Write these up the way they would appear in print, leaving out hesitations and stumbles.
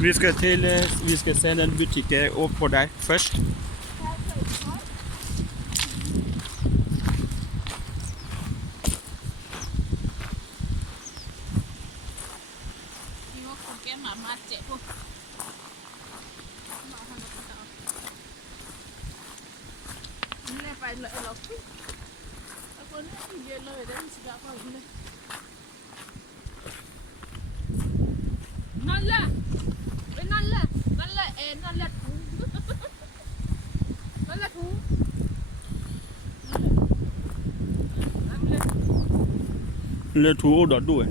Vi skal se den butikken oppå der først. Le tour đỏ đuổi.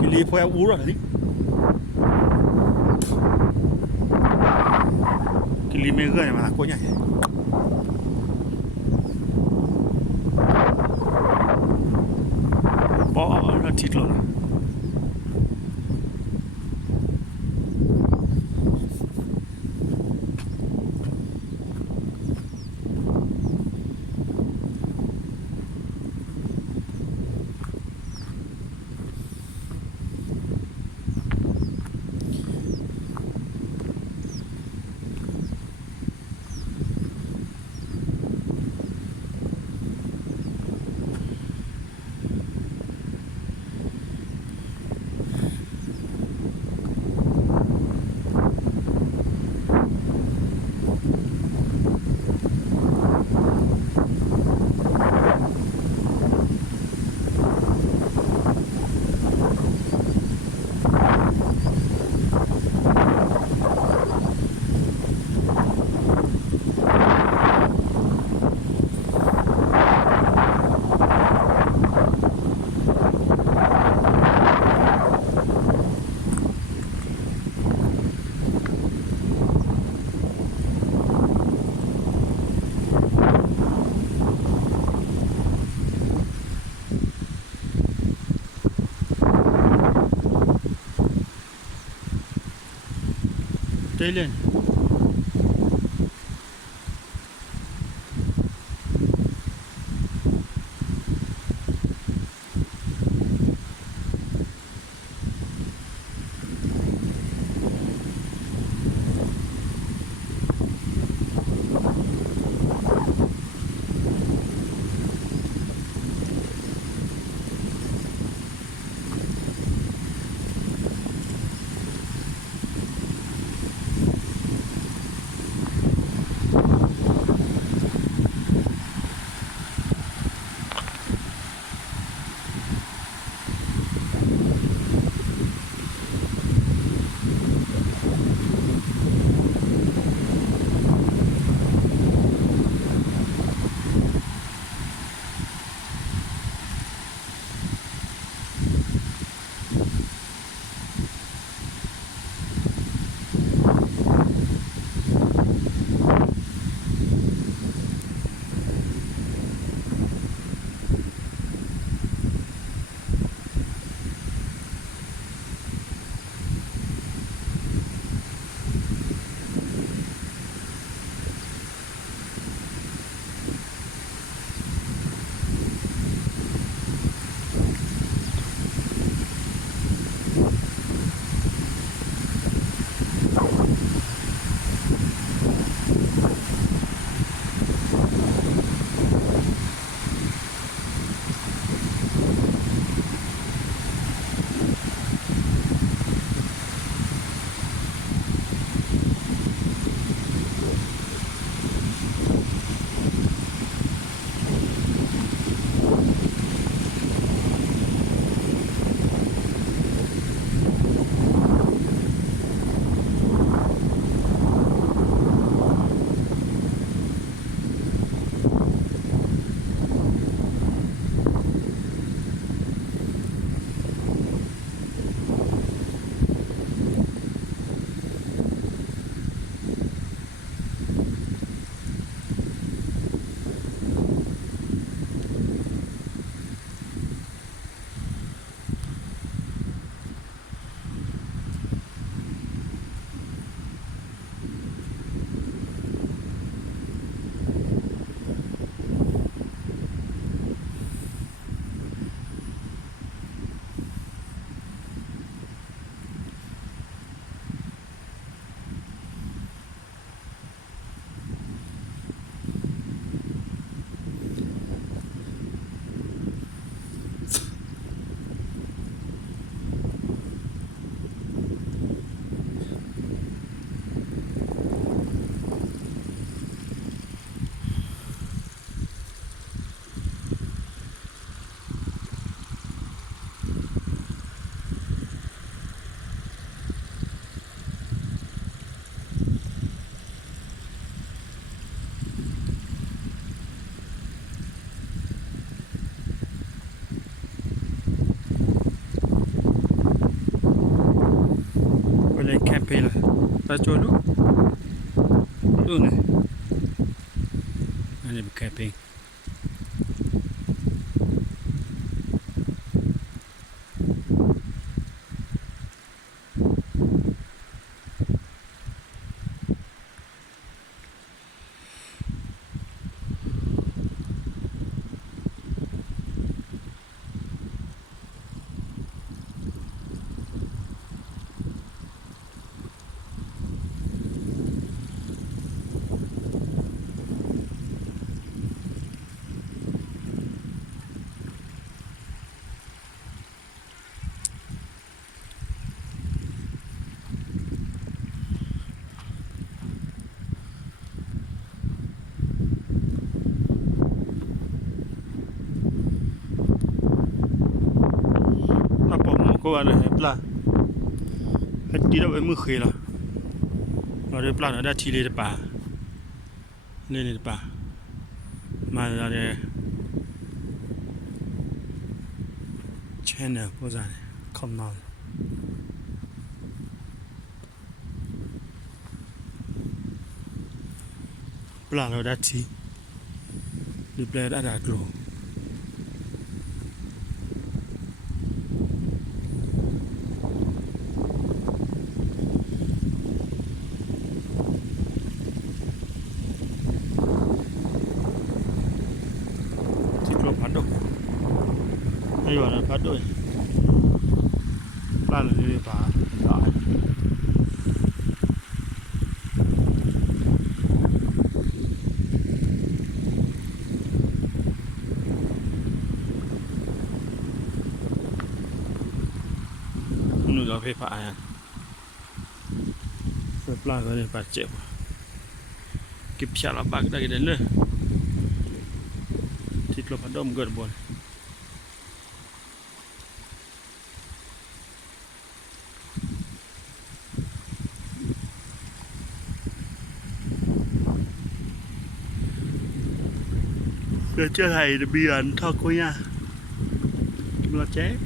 Kili får jeg ord hả đi? Kili mê gơi mà là cô nhảy. Bỏ ra thịt luôn. Đây lên. campaign lah. Baca dulu. Tu ni. Ini camping. Cô bạn này là hết đi đâu với mưa khê là ở đây plan ở đây chỉ để bà nên để bà mà là để channel cô ra này không nói plan ở đây chỉ đi plan đã đạt rồi phát động hay gọi là phát đôi ba lần đi phá lại nó phải phá à phải phá cái này phá chịu kịp chả là bạc đây đến nữa thịt lợn phát động gần buồn để chơi hay để biển thọ cô nha là chết